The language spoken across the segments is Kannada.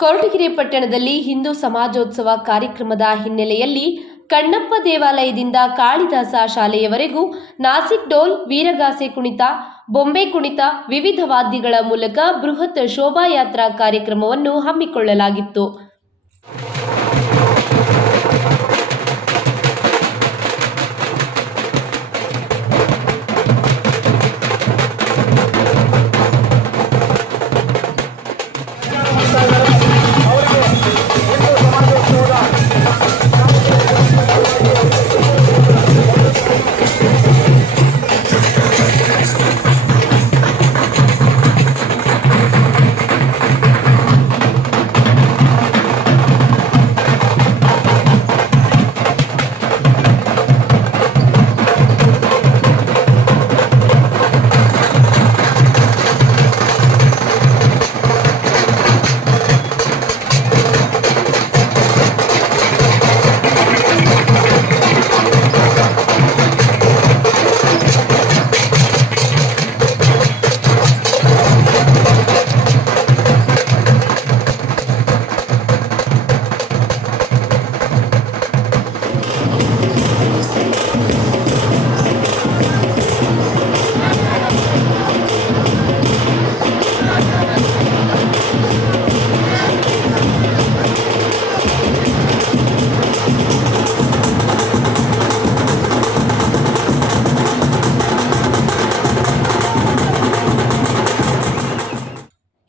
ಕೊರಟಗೆರೆ ಪಟ್ಟಣದಲ್ಲಿ ಹಿಂದೂ ಸಮಾಜೋತ್ಸವ ಕಾರ್ಯಕ್ರಮದ ಹಿನ್ನೆಲೆಯಲ್ಲಿ ಕಣ್ಣಪ್ಪ ದೇವಾಲಯದಿಂದ ಕಾಳಿದಾಸ ಶಾಲೆಯವರೆಗೂ ನಾಸಿಕ್ ಡೋಲ್, ವೀರಗಾಸೆ ಕುಣಿತ, ಬೊಂಬೆ ಕುಣಿತ, ವಿವಿಧ ವಾದ್ಯಗಳ ಮೂಲಕ ಬೃಹತ್ ಶೋಭಾಯಾತ್ರಾ ಕಾರ್ಯಕ್ರಮವನ್ನು ಹಮ್ಮಿಕೊಳ್ಳಲಾಗಿತ್ತು.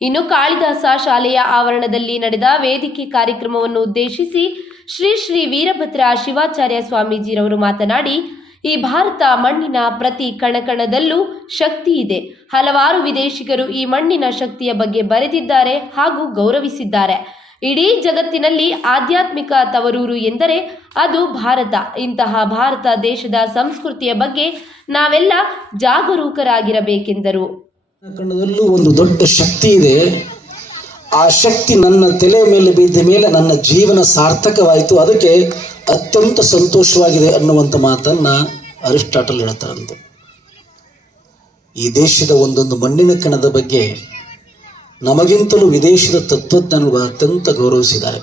ಇನ್ನು ಕಾಳಿದಾಸ ಶಾಲೆಯ ಆವರಣದಲ್ಲಿ ನಡೆದ ವೇದಿಕೆ ಕಾರ್ಯಕ್ರಮವನ್ನು ಉದ್ದೇಶಿಸಿ ಶ್ರೀ ವೀರಭದ್ರ ಶಿವಾಚಾರ್ಯ ಸ್ವಾಮೀಜಿರವರು ಮಾತನಾಡಿ, ಈ ಭಾರತ ಮಣ್ಣಿನ ಪ್ರತಿ ಕಣಕಣದಲ್ಲೂ ಶಕ್ತಿ ಇದೆ. ಹಲವಾರು ವಿದೇಶಿಗರು ಈ ಮಣ್ಣಿನ ಶಕ್ತಿಯ ಬಗ್ಗೆ ಬರೆದಿದ್ದಾರೆ ಹಾಗೂ ಗೌರವಿಸಿದ್ದಾರೆ. ಇಡೀ ಜಗತ್ತಿನಲ್ಲಿ ಆಧ್ಯಾತ್ಮಿಕ ತವರೂರು ಎಂದರೆ ಅದು ಭಾರತ. ಇಂತಹ ಭಾರತ ದೇಶದ ಸಂಸ್ಕೃತಿಯ ಬಗ್ಗೆ ನಾವೆಲ್ಲ ಜಾಗರೂಕರಾಗಿರಬೇಕೆಂದರು. ಕನ್ನಡದಲ್ಲೂ ಒಂದು ದೊಡ್ಡ ಶಕ್ತಿ ಇದೆ. ಆ ಶಕ್ತಿ ನನ್ನ ತಲೆ ಮೇಲೆ ಬಿದ್ದ ಮೇಲೆ ನನ್ನ ಜೀವನ ಸಾರ್ಥಕವಾಯಿತು, ಅದಕ್ಕೆ ಅತ್ಯಂತ ಸಂತೋಷವಾಗಿದೆ ಅನ್ನುವಂಥ ಮಾತನ್ನ ಅರಿಸ್ಟಾಟಲ್ ಹೇಳ್ತಾರಂತೆ. ಈ ದೇಶದ ಒಂದೊಂದು ಮಣ್ಣಿನ ಕಣದ ಬಗ್ಗೆ ನಮಗಿಂತಲೂ ವಿದೇಶದ ತತ್ವಜ್ಞಾನಿಗಳು ಅತ್ಯಂತ ಗೌರವಿಸಿದ್ದಾರೆ.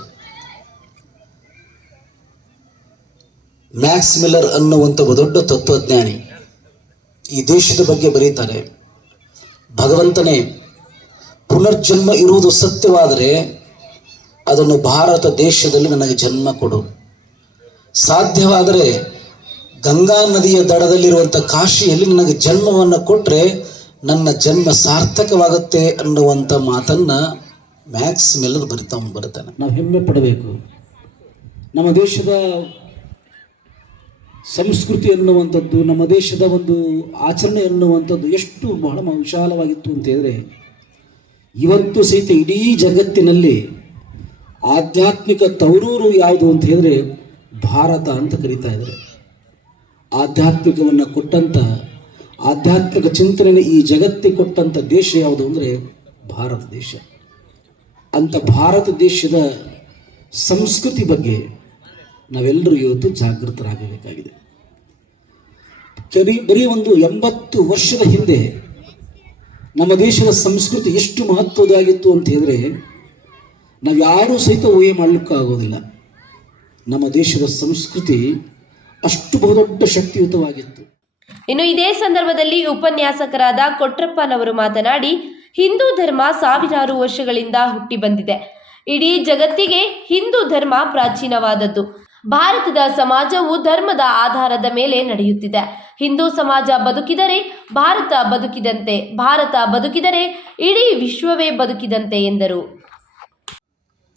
ಮ್ಯಾಕ್ಸ್ ಮಿಲ್ಲರ್ ಅನ್ನುವಂಥ ದೊಡ್ಡ ತತ್ವಜ್ಞಾನಿ ಈ ದೇಶದ ಬಗ್ಗೆ ಬರೀತಾರೆ. ಭಗವಂತನೇ, ಪುನರ್ಜನ್ಮ ಇರುವುದು ಸತ್ಯವಾದರೆ ಅದನ್ನು ಭಾರತ ದೇಶದಲ್ಲಿ ನನಗೆ ಜನ್ಮ ಕೊಡು. ಸಾಧ್ಯವಾದರೆ ಗಂಗಾ ನದಿಯ ದಡದಲ್ಲಿರುವಂಥ ಕಾಶಿಯಲ್ಲಿ ನನಗೆ ಜನ್ಮವನ್ನು ಕೊಟ್ಟರೆ ನನ್ನ ಜನ್ಮ ಸಾರ್ಥಕವಾಗುತ್ತೆ ಅನ್ನುವಂಥ ಮಾತನ್ನ ಮ್ಯಾಕ್ಸ್ ಮಿಲ್ಲರ್ ಬರ್ತಾನೆ. ನಾವು ಹೆಮ್ಮೆ ಪಡಬೇಕು. ನಮ್ಮ ದೇಶದ ಸಂಸ್ಕೃತಿ ಅನ್ನುವಂಥದ್ದು, ನಮ್ಮ ದೇಶದ ಒಂದು ಆಚರಣೆ ಅನ್ನುವಂಥದ್ದು ಎಷ್ಟು ಬಹಳ ವಿಶಾಲವಾಗಿತ್ತು ಅಂತ ಹೇಳಿದ್ರೆ, ಇವತ್ತು ಸಹಿತ ಇಡೀ ಜಗತ್ತಿನಲ್ಲಿ ಆಧ್ಯಾತ್ಮಿಕ ತವರೂರು ಯಾವುದು ಅಂತ ಹೇಳಿದ್ರೆ ಭಾರತ ಅಂತ ಕರೀತಾ ಇದ್ದಾರೆ. ಆಧ್ಯಾತ್ಮಿಕವನ್ನು ಕೊಟ್ಟಂಥ, ಆಧ್ಯಾತ್ಮಿಕ ಚಿಂತನೆ ಈ ಜಗತ್ತಿಗೆ ಕೊಟ್ಟಂಥ ದೇಶ ಯಾವುದು ಅಂದರೆ ಭಾರತ ದೇಶ. ಅಂಥ ಭಾರತ ದೇಶದ ಸಂಸ್ಕೃತಿ ಬಗ್ಗೆ ನಾವೆಲ್ಲರೂ ಇವತ್ತು ಜಾಗೃತರಾಗಬೇಕಾಗಿದೆ. ಬರೀ ಒಂದು 80 ವರ್ಷದ ಹಿಂದೆ ನಮ್ಮ ದೇಶದ ಸಂಸ್ಕೃತಿ ಎಷ್ಟು ಮಹತ್ವದಾಗಿತ್ತು ಅಂತ ಹೇಳಿದ್ರೆ ನಾವು ಯಾರೂ ಸಹಿತ ಊಹೆ ಮಾಡಲಿಕ್ಕಾಗೋದಿಲ್ಲ. ನಮ್ಮ ದೇಶದ ಸಂಸ್ಕೃತಿ ಅಷ್ಟು ಬಹುದೊಡ್ಡ ಶಕ್ತಿಯುತವಾಗಿತ್ತು. ಇನ್ನು ಇದೇ ಸಂದರ್ಭದಲ್ಲಿ ಉಪನ್ಯಾಸಕರಾದ ಕೊಟ್ರಪ್ಪನವರು ಮಾತನಾಡಿ, ಹಿಂದೂ ಧರ್ಮ ಸಾವಿರಾರು ವರ್ಷಗಳಿಂದ ಹುಟ್ಟಿ ಬಂದಿದೆ. ಇಡೀ ಜಗತ್ತಿಗೆ ಹಿಂದೂ ಧರ್ಮ ಪ್ರಾಚೀನವಾದದ್ದು. ಭಾರತದ ಸಮಾಜವು ಧರ್ಮದ ಆಧಾರದ ಮೇಲೆ ನಡೆಯುತ್ತಿದೆ. ಹಿಂದೂ ಸಮಾಜ ಬದುಕಿದರೆ ಭಾರತ ಬದುಕಿದಂತೆ, ಭಾರತ ಬದುಕಿದರೆ ಇಡೀ ವಿಶ್ವವೇ ಬದುಕಿದಂತೆ ಎಂದರು.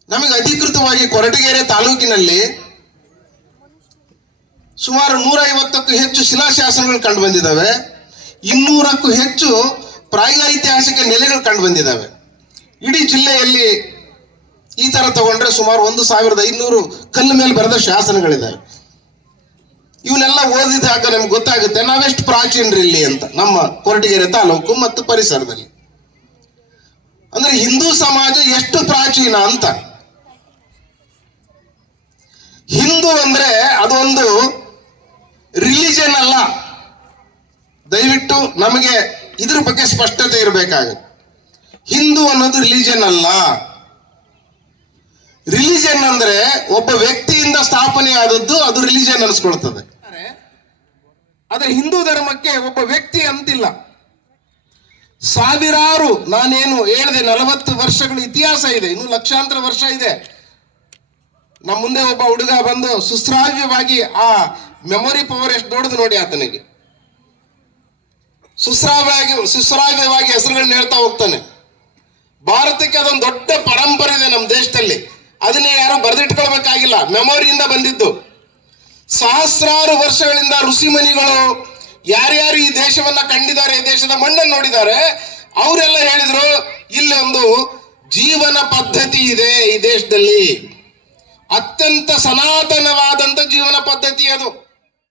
ನಮಗೆ ಅಧಿಕೃತವಾಗಿ ಕೊರಟಗೆರೆ ತಾಲೂಕಿನಲ್ಲಿ ಸುಮಾರು 150ಕ್ಕೂ ಹೆಚ್ಚು ಶಿಲಾಶಾಸನಗಳು ಕಂಡು ಬಂದಿದ್ದಾವೆ. 200ಕ್ಕೂ ಹೆಚ್ಚು ಪ್ರಾಗೈತಿಹಾಸಿಕ ನೆಲೆಗಳು ಕಂಡು ಬಂದಿದ್ದಾವೆ. ಇಡೀ ಜಿಲ್ಲೆಯಲ್ಲಿ ಈ ತರ ತಗೊಂಡ್ರೆ ಸುಮಾರು 1500 ಕಲ್ಲು ಮೇಲೆ ಬರೆದ ಶಾಸನಗಳಿದ್ದಾವೆ. ಇವನ್ನೆಲ್ಲ ಓದಿದಾಗ ನಮ್ಗೆ ಗೊತ್ತಾಗುತ್ತೆ ನಾವೆಷ್ಟು ಪ್ರಾಚೀನರು ಇಲ್ಲಿ ಅಂತ, ನಮ್ಮ ಕೊರಟಗೆರೆ ತಾಲೂಕು ಮತ್ತು ಪರಿಸರದಲ್ಲಿ. ಅಂದ್ರೆ ಹಿಂದೂ ಸಮಾಜ ಎಷ್ಟು ಪ್ರಾಚೀನ ಅಂತ. ಹಿಂದೂ ಅಂದ್ರೆ ಅದೊಂದು ರಿಲಿಜನ್ ಅಲ್ಲ. ದಯವಿಟ್ಟು ನಮಗೆ ಇದ್ರ ಬಗ್ಗೆ ಸ್ಪಷ್ಟತೆ ಇರಬೇಕಾಗುತ್ತೆ. ಹಿಂದೂ ಅನ್ನೋದು ರಿಲಿಜನ್ ಅಲ್ಲ. ಅಂದ್ರೆ ಒಬ್ಬ ವ್ಯಕ್ತಿಯಿಂದ ಸ್ಥಾಪನೆ ಆದದ್ದು, ಅದು ರಿಲಿಜನ್ ಅನಿಸ್ಕೊಳ್ತದೆ. ಆದ್ರೆ ಹಿಂದೂ ಧರ್ಮಕ್ಕೆ ಒಬ್ಬ ವ್ಯಕ್ತಿ ಅಂತಿಲ್ಲ. ಸಾವಿರಾರು, ನಾನೇನು ಹೇಳಿದೆ 40 ವರ್ಷಗಳ ಇತಿಹಾಸ ಇದೆ, ಇನ್ನು ಲಕ್ಷಾಂತರ ವರ್ಷ ಇದೆ. ನಮ್ಮ ಮುಂದೆ ಒಬ್ಬ ಹುಡುಗ ಬಂದು ಸುಶ್ರಾವ್ಯವಾಗಿ ಆ ಮೆಮೊರಿ ಪವರ್ ಎಷ್ಟು ದೊಡ್ಡದು ನೋಡಿ ಆತನಿಗೆ. ಸುಶ್ರಾವ್ಯವಾಗಿ ಹೆಸರುಗಳನ್ನ ಹೇಳ್ತಾ ಹೋಗ್ತಾನೆ. ಭಾರತಕ್ಕೆ ಅದೊಂದು ದೊಡ್ಡ ಪರಂಪರೆ ಇದೆ ನಮ್ಮ ದೇಶದಲ್ಲಿ, ಅದನ್ನೇ ಯಾರು ಬರೆದಿಟ್ಕೊಳ್ಬೇಕಾಗಿಲ್ಲ, ಮೆಮೊರಿಯಿಂದ ಬಂದಿದ್ದು. ಸಹಸ್ರಾರು ವರ್ಷಗಳಿಂದ ಋಷಿಮುನಿಗಳು ಯಾರ್ಯಾರು ಈ ದೇಶವನ್ನ ಕಂಡಿದ್ದಾರೆ, ದೇಶದ ಮಣ್ಣನ್ನು ನೋಡಿದ್ದಾರೆ, ಅವರೆಲ್ಲ ಹೇಳಿದ್ರು ಇಲ್ಲಿ ಒಂದು ಜೀವನ ಪದ್ಧತಿ ಇದೆ ಈ ದೇಶದಲ್ಲಿ, ಅತ್ಯಂತ ಸನಾತನವಾದಂತ ಜೀವನ ಪದ್ಧತಿ ಅದು.